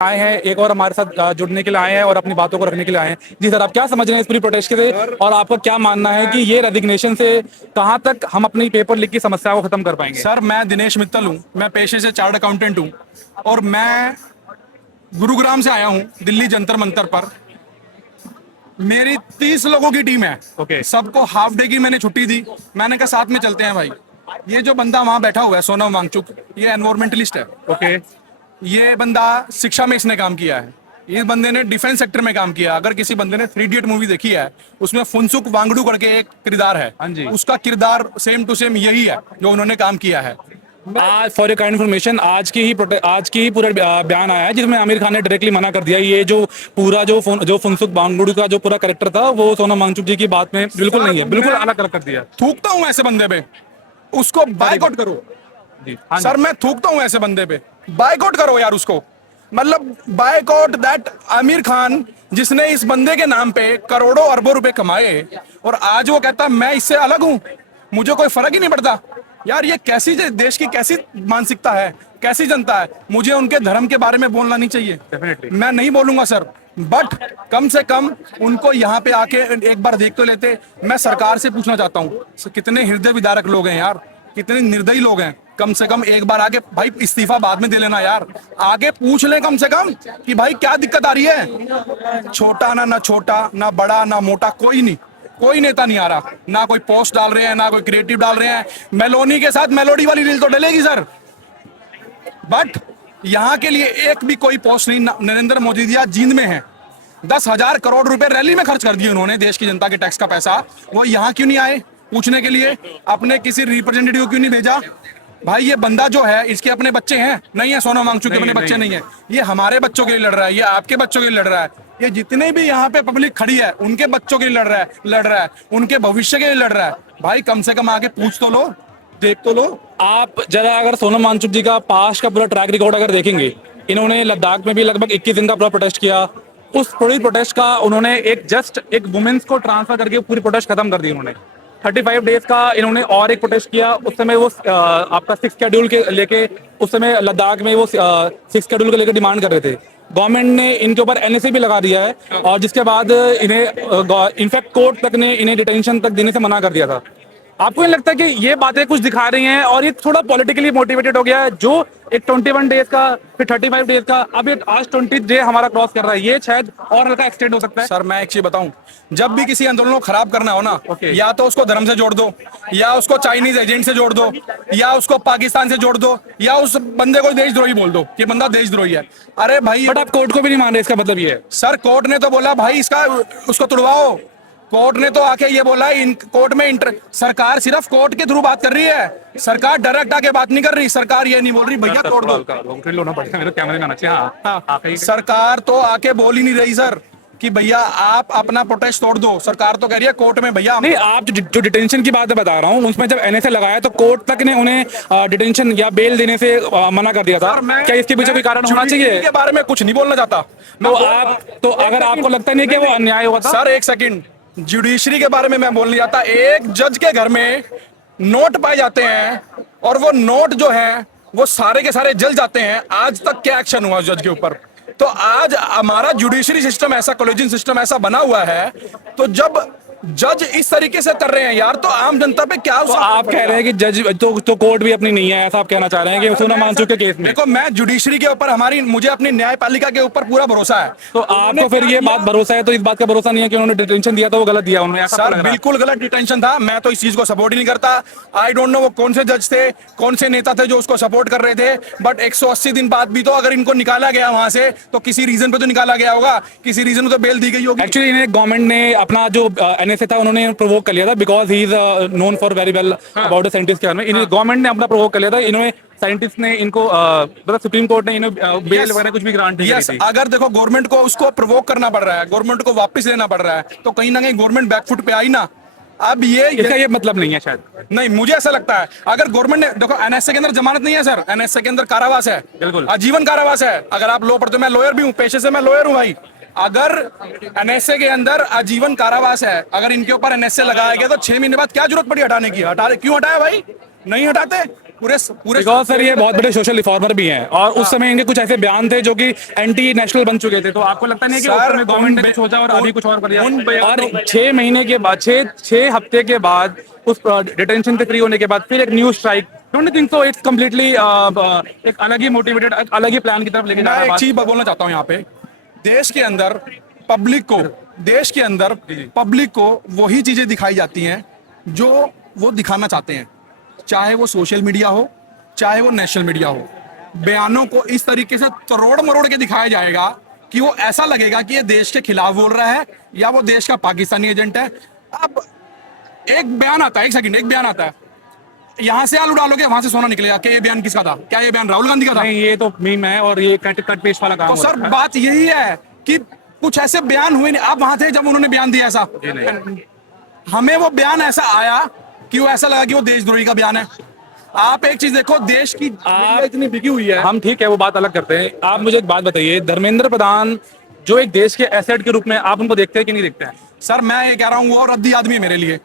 आए हैं एक और हमारे साथ जुड़ने के लिए आए हैं और अपनी बातों को रखने के लिए आए हैं। जी सर, आप क्या समझ रहे हैं इस पूरी प्रोटेस्ट के से और आपका क्या मानना है कि ये रेजिग्नेशन से कहां तक हम अपनी पेपर लीक की समस्या को खत्म कर पाएंगे? सर, मैं दिनेश मित्तल हूँ। मैं पेशे से चार्ट अकाउंटेंट हूँ और मैं गुरुग्राम से आया हूँ दिल्ली जंतर मंतर पर। मेरी 30 लोगों की टीम है। ओके। सबको हाफ डे की मैंने छुट्टी दी। मैंने कहा साथ में चलते हैं भाई। ये जो बंदा वहां बैठा हुआ है सोनम वांगचुक, ये एनवायरमेंटलिस्ट है। ओके। ये बंदा शिक्षा में इसने काम किया है। इस बंदे ने डिफेंस सेक्टर में काम किया। अगर किसी बंदे ने 3 इडियट मूवी देखी है, उसमें फुनसुक वांगडू करके एक किरदार है। हाँ जी। उसका किरदार सेम टू सेम यही है जो उन्होंने काम किया है। आज फॉर योर काइंड इन्फॉर्मेशन आज की ही पूरा बयान आया है जिसमें आमिर खान ने डायरेक्टली मना कर दिया। ये जो पूरा जो फुनसुक बांगुड़ू का जो पूरा कैरेक्टर था वो सोनम वांगचुक जी की बात में बिल्कुल नहीं है, बिल्कुल अलग अलग कर दिया। थूकता हूँ ऐसे बंदे पे, उसको बायकॉट करो। जी हाँ सर, मैं थूकता हूँ ऐसे बंदे पे, बायकॉट करो यार उसको। मतलब बायकॉट दैट आमिर खान, जिसने इस बंदे के नाम पे करोड़ों अरबों रुपए कमाए और आज वो कहता मैं इससे अलग हूं, मुझे कोई फर्क ही नहीं पड़ता। यार ये कैसी देश की कैसी मानसिकता है, कैसी जनता है। मुझे उनके धर्म के बारे में बोलना नहीं चाहिए। डेफिनेटली मैं नहीं बोलूंगा सर, बट कम से कम उनको यहाँ पे आके एक बार देख तो लेते। मैं सरकार से पूछना चाहता हूँ, कितने हृदय विदारक लोग हैं यार, कितने निर्दयी लोग हैं। कम से कम एक बार आके भाई इस्तीफा बाद में दे लेना यार, आगे पूछ ले कम से कम कि भाई क्या दिक्कत आ रही है। छोटा ना छोटा ना बड़ा ना मोटा, कोई नहीं, कोई नेता नहीं आ रहा। ना कोई पोस्ट डाल रहे हैं, ना कोई क्रिएटिव डाल रहे हैं। मेलोनी के साथ मेलोडी वाली रील तो डलेगी सर, बट यहाँ के लिए एक भी कोई पोस्ट नहीं। नरेंद्र मोदी जी आज जींद में है, 10,000 करोड़ रुपए रैली में खर्च कर दिए उन्होंने, देश की जनता के टैक्स का पैसा। वो यहाँ क्यों नहीं आए पूछने के लिए? अपने किसी रिप्रेजेंटेटिव क्यों नहीं भेजा? भाई ये बंदा जो है, इसके अपने बच्चे हैं नहीं है? सोनम वांगचुक के अपने बच्चे नहीं है? ये हमारे बच्चों के लिए लड़ रहा है, ये आपके बच्चों के लिए लड़ रहा है, ये जितने भी यहाँ पे पब्लिक खड़ी है उनके बच्चों के लिए लड़ रहा है, उनके भविष्य के लिए लड़ रहा है। भाई कम से कम आके पूछ तो लो, देख तो लो। आप जरा अगर सोनम वांगचुक जी का पास्ट का पूरा ट्रैक रिकॉर्ड अगर देखेंगे, इन्होंने लद्दाख में भी लगभग 21 दिन का पूरा प्रोटेस्ट किया। उस पूरी प्रोटेस्ट का उन्होंने एक वुमेन्स को ट्रांसफर करके पूरी प्रोटेस्ट खत्म कर दी उन्होंने। 35 डेज का इन्होंने और एक प्रोटेस्ट किया। उस समय वो आपका 6 शेड्यूल के लेके उस समय लद्दाख में वो 6 शेड्यूल को लेकर डिमांड कर रहे थे। गवर्नमेंट ने इनके ऊपर एनएसए भी लगा दिया है और जिसके बाद इन्हें इनफैक्ट कोर्ट तक ने इन्हें डिटेंशन तक देने से मना कर दिया था। आपको नहीं लगता कि ये बातें कुछ दिखा रही हैं और ये थोड़ा पॉलिटिकली मोटिवेटेड हो गया है? जो एक 21 डेज का, फिर 35 डेज का, अब ये आज 20 डे हमारा क्रॉस कर रहा है, ये शायद और हल्का एक्सटेंड हो सकता है। सर मैं एक चीज बताऊं, जब भी किसी आंदोलन को खराब करना हो ना, Okay. या तो उसको धर्म से जोड़ दो, या उसको चाइनीज एजेंट से जोड़ दो, या उसको पाकिस्तान से जोड़ दो, या उस बंदे को देशद्रोही बोल दो कि बंदा देशद्रोही है। अरे भाई, बट आप कोर्ट को भी नहीं मान रहे, इसका मतलब ये है। सर कोर्ट ने तो बोला भाई इसका उसको तुड़वाओ। कोर्ट ने तो आके ये बोला, इन कोर्ट में सरकार सिर्फ कोर्ट के थ्रू बात कर रही है, सरकार डायरेक्ट आके बात नहीं कर रही। सरकार ये नहीं बोल रही भैया तोड़ दो। लोना पड़ेगा मेरे कैमरे में आना चाहिए। हाँ, सरकार तो आके बोल ही नहीं रही सर कि भैया आप अपना प्रोटेस्ट तोड़ दो। सरकार तो कह रही है कोर्ट में भैया नहीं, आप जो डिटेंशन की बात बता रहा हूँ, उसमें जब एनएसए लगाया तो कोर्ट तक ने उन्हें डिटेंशन या बेल देने से मना कर दिया था। क्या इसके पीछे भी कारण होना चाहिए? के बारे में कुछ नहीं बोलना चाहता तो अगर आपको लगता नहीं है कि वो अन्याय हुआ था? सर एक सेकंड, जुडिशरी के बारे में मैं बोल नहीं जाता। एक जज के घर में नोट पाए जाते हैं और वो नोट जो है वो सारे के सारे जल जाते हैं। आज तक क्या एक्शन हुआ जज के ऊपर? तो आज हमारा जुडिशरी सिस्टम ऐसा, कॉलेजियन सिस्टम ऐसा बना हुआ है, तो जब जज इस तरीके से कर रहे हैं यार, तो आम जनता पे क्या तो आप कह रहे हैं कि जज तो कोर्ट भी अपनी नहीं है, ऐसा आप कहना चाह रहे हैं कि सोनम वांगचुक के केस में? देखो, मैं जुडिशरी के ऊपर मुझे अपनी न्यायपालिका के ऊपर पूरा भरोसा है। तो आपको फिर ये बात भरोसा है, तो इस बात का भरोसा नहीं है कि उन्होंने डिटेंशन दिया था वो गलत दिया उन्होंने? सर बिल्कुल गलत डिटेंशन था। मैं तो इस चीज को सपोर्ट ही नहीं करता। आई डोंट नो वो कौन से जज थे, कौन से नेता थे जो उसको सपोर्ट कर रहे थे, बट 180 दिन बाद भी तो अगर इनको निकाला गया वहां से तो किसी रीजन पे तो निकाला गया होगा, किसी रीजन में तो बेल दी गई होगी। एक्चुअली इन्हें गवर्नमेंट ने अपना जो एनएसए था उन्होंने प्रोवोक कर लिया था, because he is known for very well about the scientist के बारे में। इन्हें गवर्नमेंट ने अपना प्रोवोक कर लिया था। इन्होंने साइंटिस्ट ने इनको मतलब सुप्रीम कोर्ट ने इन्हें बेल वगैरह कुछ भी ग्रांट नहीं की थी। अगर देखो गवर्नमेंट को उसको प्रोवोक करना पड़ रहा है, गवर्नमेंट को वापस लेना पड़ रहा है, तो कहीं ना कहीं गवर्नमेंट बैकफुट पे आई ना। अब इसका ये मतलब नहीं है शायद। नहीं, मुझे ऐसा लगता है अगर गवर्नमेंट ने, देखो एनएसए के अंदर जमानत नहीं है सर, एनएसए के अंदर कारावास है, बिल्कुल आजीवन कारावास है। अगर आप लॉ पढ़ते, मैं लॉयर भी हूँ, पेशे से मैं लॉयर हूँ भाई। अगर एनएसए के अंदर आजीवन कारावास है, अगर इनके ऊपर एनएसए लगाया गया तो 6 महीने बाद क्या जरूरत पड़ी हटाने की? क्यों हटाया भाई? नहीं हटाते। पूरे पूरे बिकॉज सर ये बहुत बड़े सोशल रिफॉर्मर भी हैं और उस समय इनके कुछ ऐसे बयान थे जो कि एंटी नेशनल बन चुके थे, तो आपको लगता नहीं है कि उस सर, समय गवर्नमेंट ने उन कुछ सोचा और अभी कुछ और कर दिया? उन बयानों और 6 महीने के बाद, छह हफ्ते के बाद उस डिटेंशन से फ्री होने के बाद फिर एक new strike, don't you think so it's completely एक अलग ही मोटिवेटेड, अलग ही प्लान की तरफ लेके जा मैं रहा एक है चीज बोलना चाहता हूँ यहाँ पे, देश के अंदर पब्लिक को देश के अंदर पब्लिक को वही चीजें दिखाई जाती हैं जो वो दिखाना चाहते हैं, चाहे वो सोशल मीडिया हो चाहे वो नेशनल मीडिया हो। बयानों को इस तरीके से तरोड़ मरोड़ के दिखाया जाएगा कि वो ऐसा लगेगा कि ये देश के खिलाफ बोल रहा है या वो देश का पाकिस्तानी एजेंट है। अब एक बयान आता है, एक सेकंड, एक बयान आता है, यहाँ से आलू डालोगे वहां से सोना निकलेगा। क्या ये बयान किसका था? क्या ये बयान राहुल गांधी का था? नहीं, ये तो मीम है और ये कट पेस्ट वाला काम तो हो सर रखा है। बात यही है कि कुछ ऐसे बयान हुए नहीं। आप वहां थे जब उन्होंने बयान दिया ऐसा? हमें वो बयान ऐसा आया कि वो ऐसा लगा कि वो देशद्रोही का बयान है। आप एक चीज देखो, देश की मीडिया इतनी बिकी हुई है। हम ठीक है, वो बात अलग करते हैं। आप मुझे एक बात बताइए, धर्मेंद्र प्रधान जो एक देश के एसेट के रूप में आप उनको देखते हैं कि नहीं देखते हैं? सर मैं ये कह रहा हूँ वो रद्दी आदमी है मेरे लिए,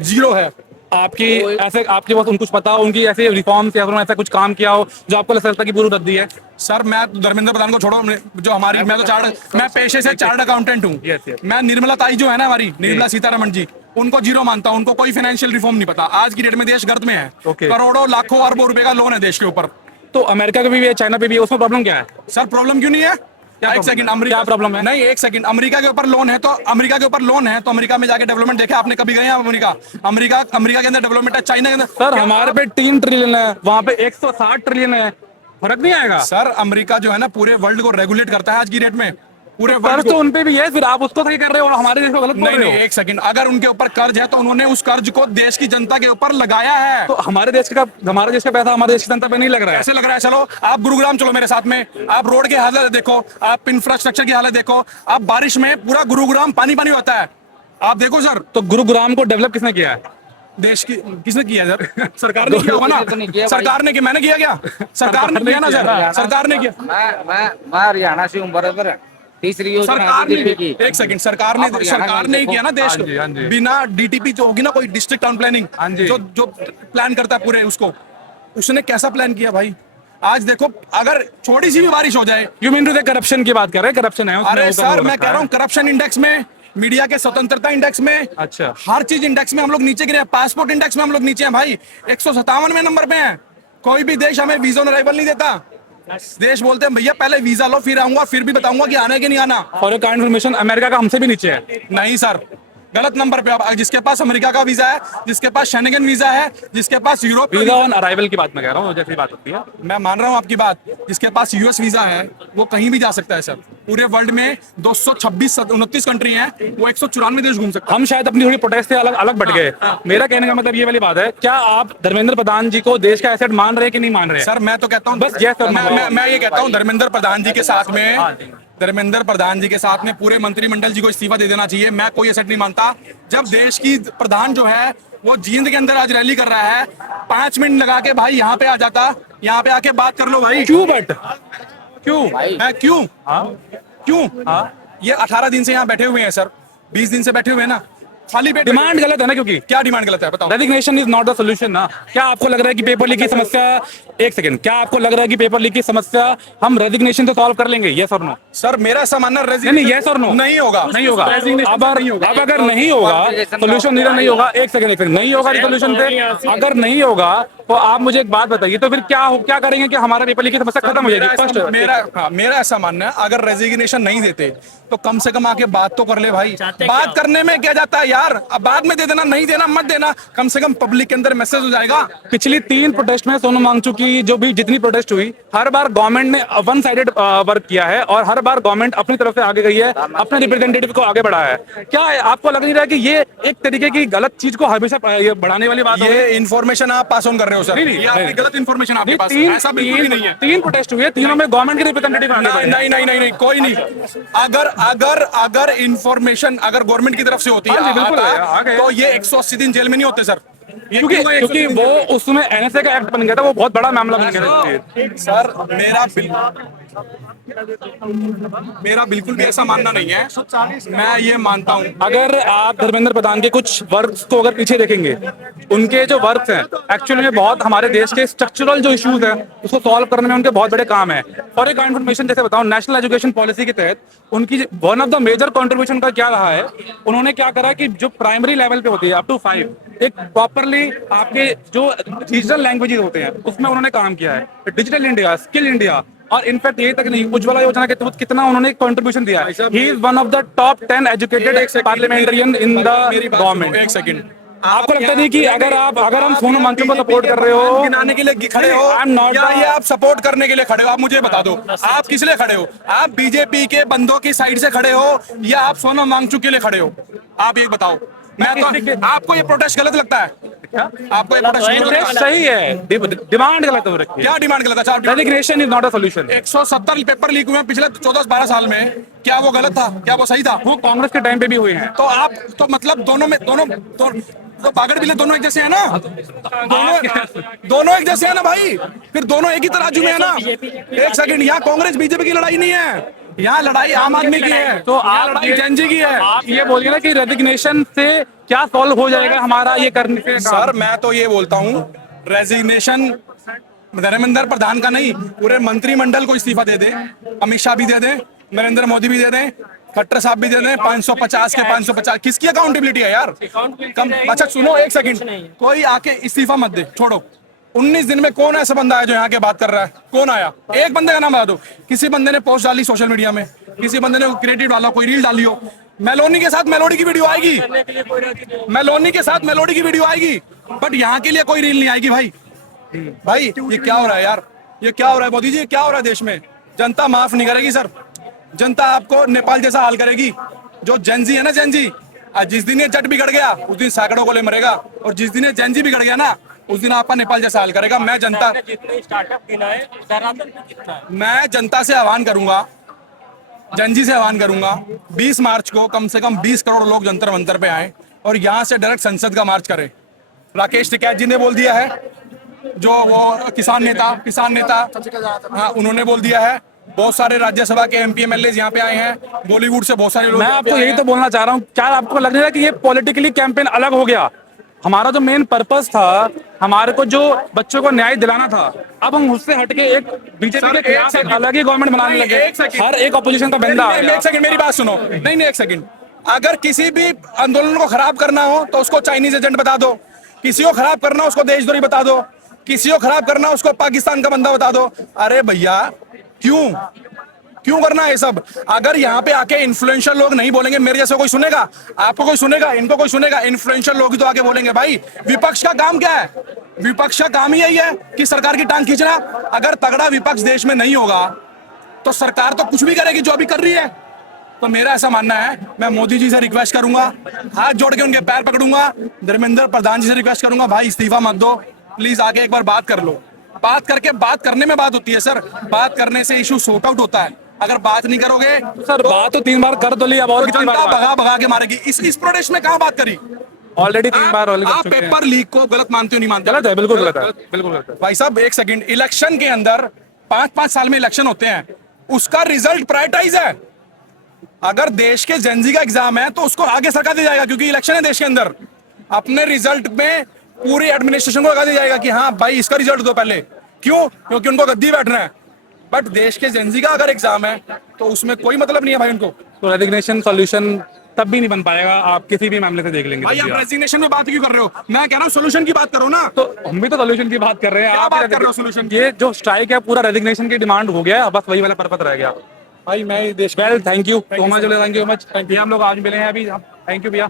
जीरो है। आपकी ऐसे आपके पास उनको कुछ पता हो, उनकी ऐसे रिफॉर्म्स या फिर उन्होंने ऐसा कुछ काम किया हो जो आपको लगता है कि पूरी रद्दी है? सर मैं धर्मेंद्र प्रधान को छोड़ो, जो हमारी, मैं पेशे से चार्टर्ड अकाउंटेंट हूँ। Yes, yes. मैं निर्मला ताई जो है ना हमारी, निर्मला सीतारमण जी, उनको जीरो मानता हूँ। उनको कोई फाइनेंशियल रिफॉर्म नहीं पता। आज की डेट में देश गर्त में है। Okay. करोड़ों लाखों अरबों रुपए का लोन है देश के ऊपर। तो अमेरिका का भी है, चाइना पे भी है, उसमें प्रॉब्लम क्या है? सर प्रॉब्लम क्यों नहीं है? एक सेकंड, अमेरिका क्या प्रॉब्लम है? नहीं, एक सेकंड, अमेरिका के ऊपर लोन है तो अमेरिका के ऊपर लोन है तो अमेरिका में जाके डेवलपमेंट देखे आपने? कभी गए हैं अमेरिका? अमेरिका के अंदर डेवलपमेंट है, चाइना के अंदर। सर हमारे पे 3 ट्रिलियन है, वहां पे 160 ट्रिलियन है, फर्क नहीं आएगा? सर अमेरिका जो है ना पूरे वर्ल्ड को रेगुलेट करता है आज की डेट में, पूरे कर्ज वर्ल्ड तो को। उन पे भी है, फिर आप उसको सही कर रहे हो और हमारे देश को गलत बोल नहीं रहे नहीं, हो। एक सेकंड, अगर उनके ऊपर कर्ज है तो उन्होंने उस कर्ज को देश की जनता के ऊपर लगाया है। तो हमारे देश का पैसा हमारे देश की जनता पे नहीं लग रहा है। ऐसे लग रहा है। चलो आप गुरुग्राम चलो मेरे साथ में, आप रोड की हालत देखो, आप इंफ्रास्ट्रक्चर की हालत देखो, आप बारिश में पूरा गुरुग्राम पानी पानी होता है। आप देखो सर, तो गुरुग्राम को डेवलप किसने किया है? देश की किसने किया सर? सरकार ने किया होगा ना। सरकार ने किया, मैंने किया क्या? सरकार ने किया ना सर, सरकार ने किया। मैं हरियाणा से हूँ, बराबर। तीसरी योजना सरकार ने, दिल्ली की। एक सेकंड, सरकार ने ही किया ना देश हाँ जी, हाँ जी। बिना डीटीपी जो होगी ना, कोई डिस्ट्रिक्ट टाउन प्लानिंग, हाँ जी। जो प्लान करता है पूरे उसको, उसने कैसा प्लान किया भाई? आज देखो, अगर थोड़ी सी भी बारिश हो जाए। यू मीन टू से करप्शन की बात कर रहे हैं? करप्शन है उसमें, अरे वो सर हो मैं रखा कह रहा है। हूँ करप्शन इंडेक्स में, मीडिया के स्वतंत्रता इंडेक्स में, अच्छा। हर चीज इंडेक्स में हम लोग नीचे गिरे हैं। पासपोर्ट इंडेक्स में हम लोग नीचे हैं भाई, 157वें नंबर पे हैं। कोई भी देश हमें वीजा ऑन अराइवल नहीं देता। देश बोलते हैं भैया पहले वीजा लो फिर आऊंगा, फिर भी बताऊंगा कि आना है कि नहीं आना। For your kind information, America का हमसे भी नीचे है। नहीं सर, गलत नंबर पे। अब जिसके पास अमेरिका का वीजा है, जिसके पास शेंगेन वीजा है, जिसके पास यूरोप वीजा ऑन अराइवल की बात मैं कह रहा हूँ, जैसी बात होती है। मैं मान रहा हूं आपकी बात, जिसके पास यूएस वीजा है वो कहीं भी जा सकता है सर। पूरे वर्ल्ड में 229 कंट्री हैं, वो 194 देश घूम सकता है। हम शायद अपनी थोड़ी प्रोटेस्ट से अलग अलग बढ़ गए। मेरा कहने का मतलब ये वाली बात है, क्या आप धर्मेंद्र प्रधान जी को देश का एसेट मान रहे हैं कि नहीं मान रहे हैं? सर मैं तो कहता हूं, बस yes or no। मैं ये कहता हूं धर्मेंद्र प्रधान जी के साथ हाँ में, जी। धर्मेंद्र प्रधान जी के साथ में पूरे मंत्रिमंडल जी को इस्तीफा दे देना चाहिए। मैं कोई एसेट नहीं मानता। जब देश की प्रधान जो है वो जींद के अंदर आज रैली कर रहा है, 5 मिनट लगा के भाई यहाँ पे आ जाता, यहाँ पे आके बात कर लो भाई। क्यों बट क्यों? क्यों हाँ क्यों? हाँ, ये 18 दिन से यहाँ बैठे हुए हैं सर, 20 दिन से बैठे हुए हैं ना, खाली पेट। डिमांड गलत है ना, क्योंकि क्या डिमांड गलत है बताओ? Resignation is not the solution ना। क्या आपको लग रहा है कि पेपर लीक की समस्या, एक सेकंड, क्या आपको लग रहा है कि पेपर लीक की समस्या हम रेजिग्नेशन से सॉल्व कर लेंगे? यस और नो? सर मेरा ऐसा मानना नहीं, yes or no? नहीं होगा, नहीं होगा। अब अगर नहीं होगा सोल्यूशन, नहीं होगा, एक सेकंड, नहीं होगा सोल्यूशन से, अगर नहीं होगा तो आप मुझे एक बात बताइए, तो फिर क्या करेंगे कि हमारा पेपर लीक की समस्या खत्म हो जाएगी? फर्स्ट मेरा ऐसा मानना है, अगर रेजिग्नेशन नहीं देते तो कम से कम आके बात तो कर ले भाई। बात करने में क्या जाता है यार? अब बाद में दे देना, नहीं देना मत देना, कम से कम पब्लिक के अंदर मैसेज हो जाएगा। पिछली 3 प्रोटेस्ट में सोनम वांगचुक की जो भी जितनी प्रोटेस्ट हुई, हर बार गवर्नमेंट ने वन साइडेड वर्क किया है और हर बार गवर्नमेंट अपनी तरफ से आगे गई है, अपने रिप्रेजेंटेटिव को आगे बढ़ाया है। क्या आपको लग नहीं रहा है कि ये एक तरीके की गलत चीज को हमेशा बढ़ाने वाली बात है? ये इन्फॉर्मेशन आप पास ऑन कर रहे हो सर, ये आपकी गलत इन्फॉर्मेशन आपके पास, ऐसा बिल्कुल भी नहीं है। 3 प्रोटेस्ट हुए, तीनों में गवर्नमेंट के रिप्रेजेंटेटिव आगे बढ़े। नहीं, कोई नहीं। अगर इन्फॉर्मेशन अगर गवर्नमेंट की तरफ से होती हाँ जी, बिल्कुल आता, है, आ गए। तो ये 180 दिन जेल में नहीं होते सर। क्योंकि वो उसमें एनएसए का एक्ट बन गया था, वो बहुत बड़ा मामला बन गया था। सर मेरा बिल्कुल भी ऐसा मानना नहीं है। मैं ये मानता हूँ अगर आप धर्मेंद्र प्रधान के कुछ वर्क्स को अगर पीछे देखेंगे, उनके जो वर्क्स हैं एक्चुअली में बहुत हमारे देश के स्ट्रक्चरल जो इश्यूज हैं उसको सॉल्व करने में उनके बहुत बड़े काम है। फॉर एक इन्फॉर्मेशन जैसे बताऊं, नेशनल एजुकेशन पॉलिसी के तहत उनकी one of the major contribution का क्या रहा है, उन्होंने क्या करा कि जो प्राइमरी लेवल पे होती है अप टू 5 एक प्रॉपरली आपके जो रीजनल लैंग्वेजेस होते हैं उसमें उन्होंने काम किया है। डिजिटल इंडिया, स्किल इंडिया, और इनफैक्ट ये तक नहीं, उज्ज्वला योजना के तहत कितना उन्होंने कंट्रीब्यूशन दिया है। He is one of the top 10 educated parliamentarian in the government. एक सेकंड, आपको लगता नहीं कि अगर हम सोनम वांगचुक को सपोर्ट कर रहे हो, गिनाने के लिए खड़े हो आई एम नॉट, या ये आप सपोर्ट करने के लिए खड़े हो? आप मुझे बता दो, आप किस लिए खड़े हो? आप बीजेपी के बंदों की साइड से खड़े हो या आप सोनम वांगचुक के लिए खड़े हो? आप एक बताओ। मैं तो, आपको ये प्रोटेस्ट गलत लगता है? आपको ये प्रोटेस्ट गलत लगता है? सही है, डिमांड गलत हो रखी है। क्या डिमांड गलत है? Resignation is not a solution. 170 paper leak हुए हैं पिछले 14-12 साल में, क्या वो गलत था? क्या वो सही था? वो कांग्रेस के टाइम पे भी हुए हैं। तो आप तो मतलब तो बागड़ बिल्ले दोनों एक जैसे है ना? दोनों एक जैसे है ना भाई? फिर दोनों एक ही तराजू में है ना? एक सेकंड, यहाँ कांग्रेस बीजेपी की लड़ाई नहीं है, यहाँ लड़ाई आम आदमी की है, तो यहाँ आप लड़ाई जनजी की है। आप ये बोलिए ना कि रेजिग्नेशन से क्या सॉल्व हो जाएगा हमारा ये करने से? सर मैं तो ये बोलता हूँ, रेजिग्नेशन धर्मेंद्र प्रधान का नहीं, पूरे मंत्रिमंडल को इस्तीफा दे दे। अमित शाह भी दे दे, नरेंद्र मोदी भी दे दें, खट्टर साहब भी दे दें। 550 के 550 किसकी अकाउंटेबिलिटी है यार? कम। अच्छा सुनो एक सेकंड, कोई आके इस्तीफा मत दे, छोड़ो। 19 दिन में कौन ऐसा बंदा है जो यहाँ के बात कर रहा है? कौन आया? एक बंदे का नाम बता दो। किसी बंदे ने पोस्ट डाली सोशल मीडिया में, किसी बंदे ने क्रिएटिव डाला, कोई रील डाली हो, मेलोनी के साथ मेलोडी की वीडियो आएगी, मेलोनी के साथ मेलोडी की वीडियो आएगी, बट यहाँ के लिए कोई रील नहीं आएगी। भाई ये क्या हो रहा है यार? ये क्या हो रहा है मोदी जी? ये क्या हो रहा है देश में? जनता माफ नहीं करेगी सर, जनता आपको नेपाल जैसा हाल करेगी। जो जेनजी है ना, जेनजी, जिस दिन ये जट बिगड़ गया उस दिन सैकड़ों गोले मरेगा, और जिस दिन ये जेनजी बिगड़ गया ना उस दिन आपका नेपाल जैसा हाल करेगा। मैं जनता से आह्वान करूंगा, जनजी से आह्वान करूंगा, 20 मार्च को कम से कम 20 करोड़ लोग जंतर मंतर पे आए और यहाँ से डायरेक्ट संसद का मार्च करें। राकेश टिकैत जी ने बोल दिया है, जो वो किसान नेता हाँ, उन्होंने बोल दिया है। बहुत सारे राज्यसभा के एमपी एमएलए यहाँ पे आए हैं, बॉलीवुड से बहुत सारे लोग। मैं आपको यही तो बोलना चाह रहा हूँ, क्या आपको लग रहा है कि ये पॉलिटिकली कैंपेन अलग हो गया? हमारा जो मेन पर्पस था, हमारे को जो बच्चों को न्याय दिलाना था, अब हम उससे हटके एक बीजेपी के खिलाफ एक अलग ही गवर्नमेंट बनाने लगे। हर एक अपोजिशन का बंदा आ गया। एक सेकंड मेरी बात सुनो। नहीं एक सेकंड, अगर किसी भी आंदोलन को खराब करना हो तो उसको चाइनीज एजेंट बता दो, किसी को खराब करना उसको देशद्रोही बता दो, किसी को खराब करना उसको पाकिस्तान का बंदा बता दो। अरे भैया क्यों करना है सब? अगर यहाँ पे आके इन्फ्लुएंशियल लोग नहीं बोलेंगे, मेरे जैसे कोई सुनेगा? आपको कोई सुनेगा? इनको कोई सुनेगा? इन्फ्लुएंशियल लोग ही तो आके बोलेंगे। भाई विपक्ष का काम क्या है? विपक्ष का काम ही यही है कि सरकार की टांग खींचना। अगर तगड़ा विपक्ष देश में नहीं होगा तो सरकार तो कुछ भी करेगी जो अभी कर रही है। तो मेरा ऐसा मानना है, मैं मोदी जी से रिक्वेस्ट करूंगा, हाथ जोड़ के उनके पैर पकड़ूंगा, धर्मेंद्र प्रधान जी से रिक्वेस्ट करूंगा, भाई इस्तीफा मत दो, प्लीज आके एक बार बात कर लो। बात करके, बात करने में बात होती है सर, बात करने से इशू सॉर्ट आउट होता है। अगर बात नहीं करोगे सर, बात तो 3 बार कर तो ली, अब और कितनी बार भगा के मारेगी? इस प्रोटेस्ट में कहाँ बात करी? ऑलरेडी 3 बार आप पेपर लीक को गलत मानते हो? नहीं मानते? गलत है, बिल्कुल गलत है, बिल्कुल गलत है। भाई साहब एक सेकंड, इलेक्शन के अंदर 5-5 साल में इलेक्शन होते हैं, उसका रिजल्ट प्रायोरिटाइज है। अगर देश के जेनजी का एग्जाम है तो उसको आगे सरका दिया जाएगा, क्योंकि इलेक्शन है देश के अंदर। अपने रिजल्ट में पूरी एडमिनिस्ट्रेशन को लगा दिया जाएगा कि हाँ भाई इसका रिजल्ट दो पहले। क्यों? क्योंकि उनको गद्दी बैठना है। बट देश के जेनजी का अगर एग्जाम है तो उसमें कोई मतलब नहीं है भाई उनको। तो रेजिग्नेशन सॉल्यूशन तब भी नहीं बन पाएगा, आप किसी भी मामले से देख लेंगे। भाई आप रेजिग्नेशन में बात क्यों कर रहे हो? मैं कह रहा हूँ सोल्यूशन की बात करो ना। तो हम भी तो सॉल्यूशन की बात कर रहे हैं। क्या आप बात कर रहे हो सोल्यूशन की? ये जो स्ट्राइक है पूरा रेजिग्नेशन की डिमांड हो गया, बस वही वाला पर्पस रह गया। भाई मैं देश well, thank you so much, thank you much. हम लोग आज मिले हैं अभी, थैंक यू भैया।